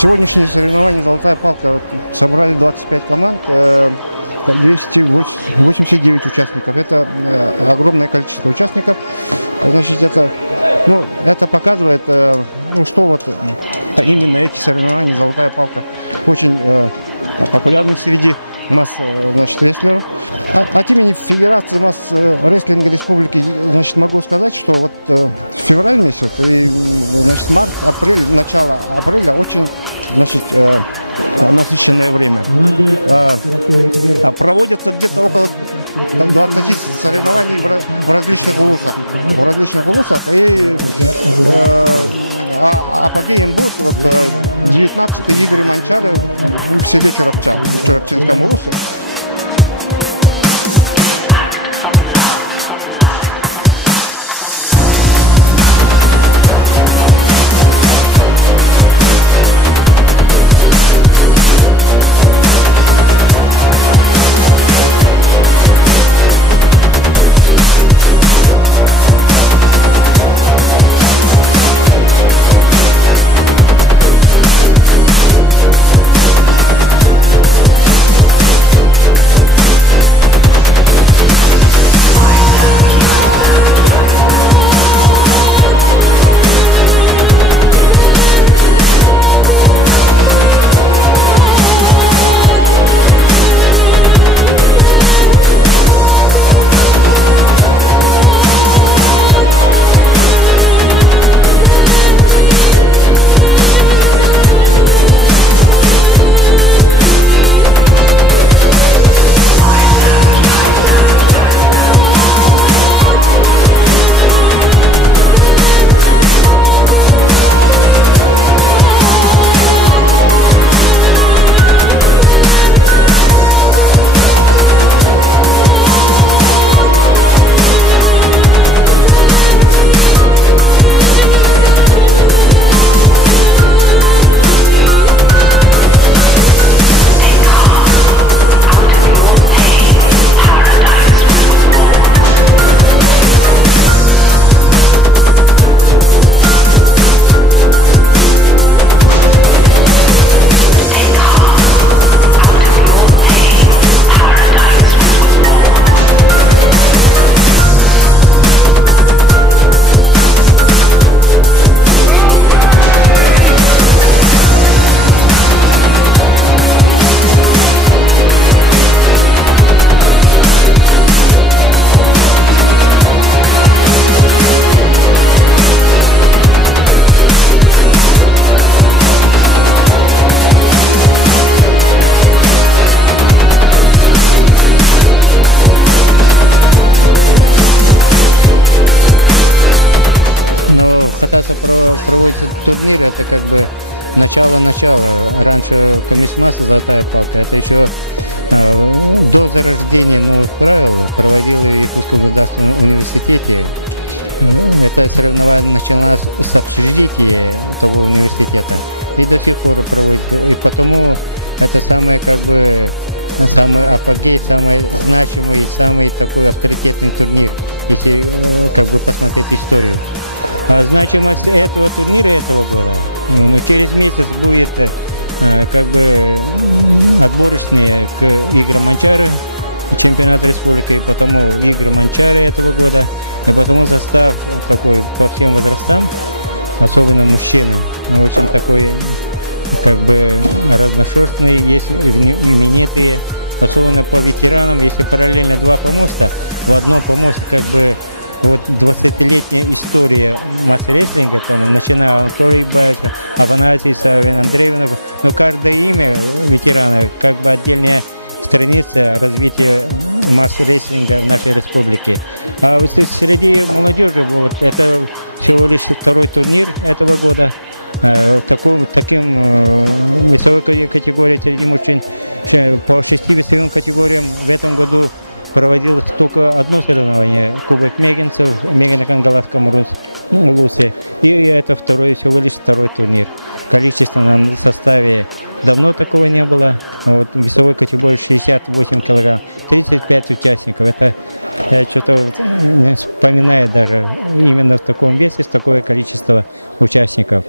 Сегодняшние соревнования «Золотая палка» вот, собрали 25 команд, 289 участников. Это огромное количество участников. Значит, это показывает, что вот именно эти соревнования «Золотая палка» очень популярны среди рестлеров. От имени Федерации рестлинга Республики, могу сказать, что вот февраль месяц и, март, апрель, начало апреля очень, насыщенное время. Проводятся где-то около 20 соревнований в различных улусах. И апогеем будут 19-е игры Манчары в селе Чурапча, в Чурапчинском улусе. Но в Хатаса проводится турнир, это как бы начало. Раньше Комисмас и «Золотая палка», это еще до зарождения новых правил проводил в Якутском государственном университете. Это соревнование началось с общежития того университета и до сих пор проводит. И потому это самый апогей, самый значимый, самый такой авторитетный турнир, если посмотреть историю. Значимость этого турнира этого года, через месяц будет отборочные к играм Манчары, чемпионат республики, и потому игры Манчары этого года, и потому состав такой по всем возрастам, особенно мужчины, очень такой разношерстный, есть именитые, особенно по ветеранам, если параллельно два помоста, в одном помосте 20-летняя история масс-рестлинга, начиная Анатолий Баевич, Афанасий Савин, Андреевнов, но каждое имя ветерана отдельная страница развития масс-рестлинга в нашей республике. А среди молодежи это всего лишь второй турнир этого года. Таким весовой категории среди мужчин по 6 весовым категориям в этом году проводилось только одно соревнование – Кубок Мегенцев, Мегена Кангаласком улусе. И это всего лишь второй турнир. В количественном составе давно такого не было. В весовой категории 68 килограмм, 35 участников. Это я что-то вспоминаю даже именно в таком весе, с такое количество участников.